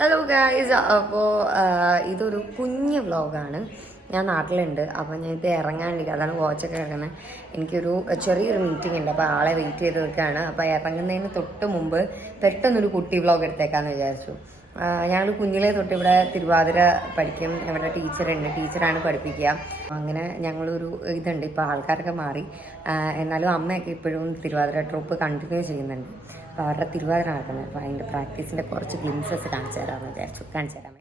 Hello guys, അപ്പോൾ ഇതൊരു കുഞ്ഞ് വ്ളോഗാണ്. ഞാൻ നാട്ടിലുണ്ട്, അപ്പോൾ ഞാൻ ഇപ്പോൾ ഇറങ്ങാണ്ടിരിക്കുക. അതാണ് വാച്ചൊക്കെ കിടക്കുന്നത്. എനിക്കൊരു ചെറിയൊരു മീറ്റിംഗ് ഉണ്ട്, അപ്പോൾ ആളെ വെയിറ്റ് ചെയ്ത് നിൽക്കുകയാണ്. അപ്പോൾ ഇറങ്ങുന്നതിന് തൊട്ട് മുമ്പ് പെട്ടെന്നൊരു കുട്ടി വ്ളോഗ് എടുത്തേക്കാന്ന് വിചാരിച്ചു. ഞങ്ങൾ കുഞ്ഞിലെ തൊട്ട് ഇവിടെ തിരുവാതിര പഠിക്കും. ഇവിടെ ടീച്ചറാണ് പഠിപ്പിക്കുക. അങ്ങനെ ഞങ്ങളൊരു ഇതുണ്ട്. ഇപ്പോൾ ആൾക്കാരൊക്കെ മാറി, എന്നാലും അമ്മയൊക്കെ ഇപ്പോഴും തിരുവാതിര ട്രൂപ്പ് കണ്ടിന്യൂ ചെയ്യുന്നുണ്ട്. അപ്പോൾ അവരുടെ തിരുവാതിര നടക്കുന്നത്. അപ്പോൾ അതിൻ്റെ പ്രാക്ടീസിൻ്റെ കുറച്ച് ഗ്ലിംസസ് കാണിച്ചു തരാമെന്ന് വിചാരിച്ചു. കാണിച്ചു തരാമേ.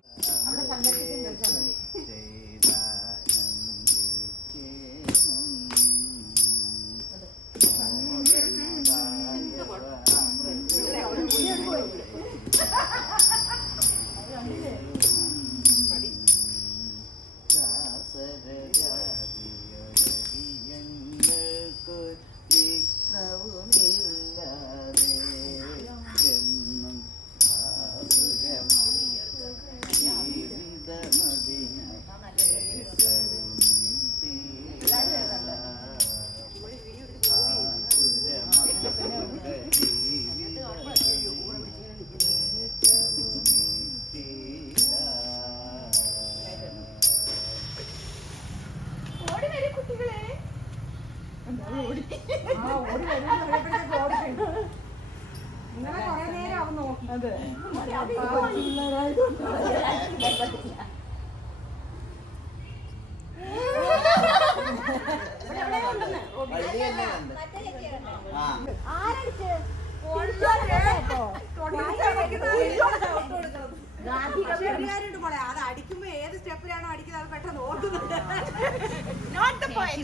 അത് അടിക്കുമ്പോ ഏത് സ്റ്റെപ്പിലാണോ അടിക്കുന്നത് അത് പെട്ടെന്ന് ഓർക്കുന്നുണ്ട്.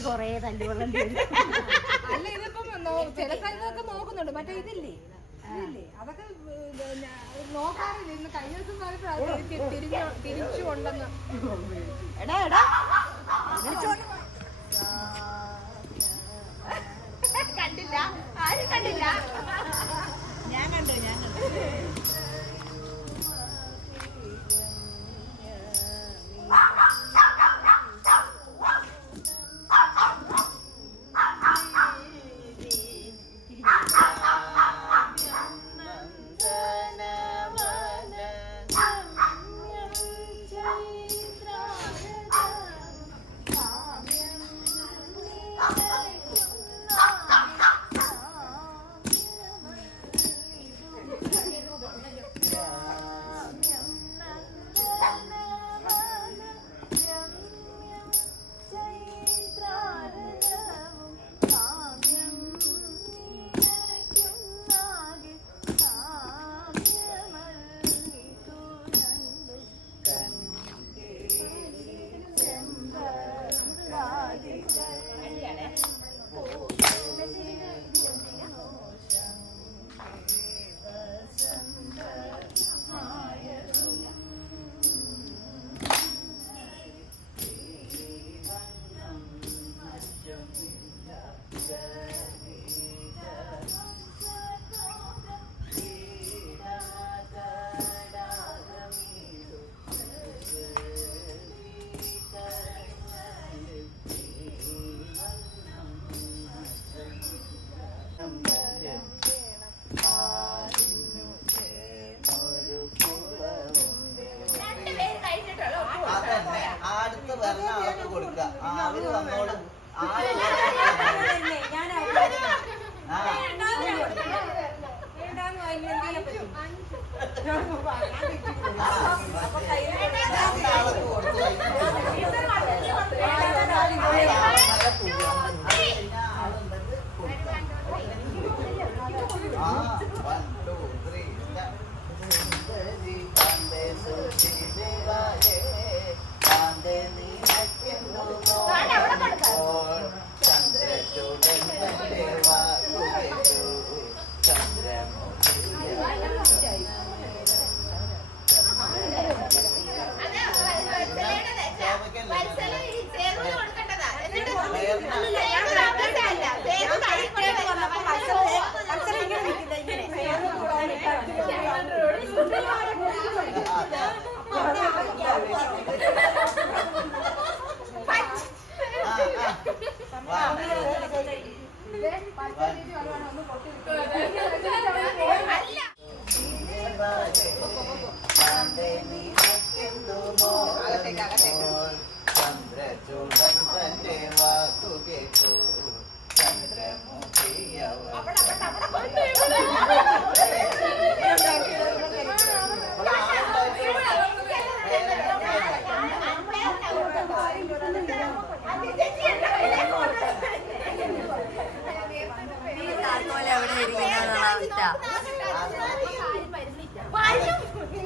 കൊറേ തല്ലുകൊള്ളം അല്ല, ഇതിപ്പം ചില സ്ഥലത്തൊക്കെ നോക്കുന്നുണ്ട്. മറ്റേ ഇതില്ലേ അതൊക്കെ നോക്കാറില്ല. ഇന്ന് കഴിഞ്ഞ ദിവസം തിരിച്ചു കൊണ്ടെന്ന് കണ്ടില്ല, ആരും കണ്ടില്ല. ഞാൻ കണ്ടു.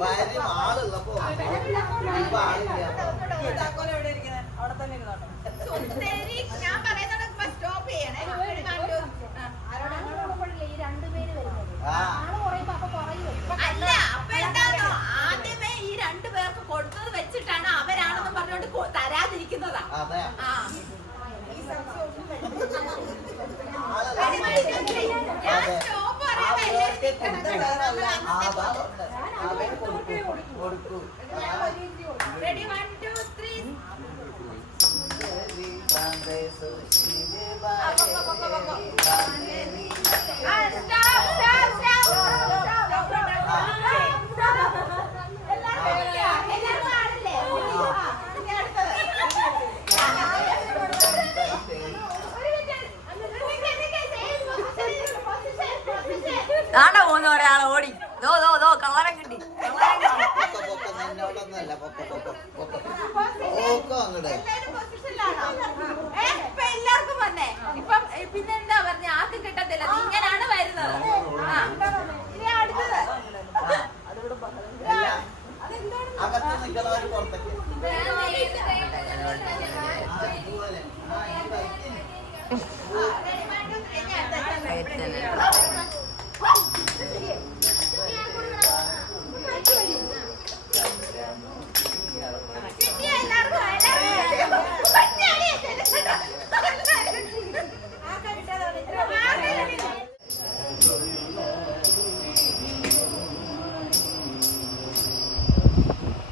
വരും ആളുള്ളപ്പോ ഇപ്പൊ ആളില്ല. താക്കോൽ എവിടെ ഇരിക്കുന്നത്? അവിടെ തന്നെ ഇരുന്നോട്ടെ. ഞാൻ പറയുന്നത് സ്റ്റോപ്പ് ചെയ്യണേ. ആ അല്ല, അപ്പൊ എന്താണോ ആദ്യമേ ഈ രണ്ടുപേർക്ക് കൊടുത്തത് വെച്ചിട്ടാണ് അവരാണെന്ന് പറഞ്ഞോണ്ട് തരാതിരിക്കുന്നതാ. അതെ ആ ഞാൻ സ്റ്റോപ്പ് കൊടുക്കൂ. റെഡി 1 2 3 ആണ്ടാ പോകുന്ന ഒരാളെ ഓടി ദോ ദോ ദോ കളറെ കിട്ടി. നിന്നോടൊന്നല്ല പോക്കോ അങ്ങോട്ട്. എല്ലാവർക്കും വന്നേ. ഇപ്പം പിന്നെന്താ പറഞ്ഞ ആർക്കും കിട്ടത്തില്ല. ഇങ്ങനാണ് വരുന്നത്. ഇനി അടുത്തത് അകത്ത് നിൽക്കുന്നവർ പുറത്തേക്ക്.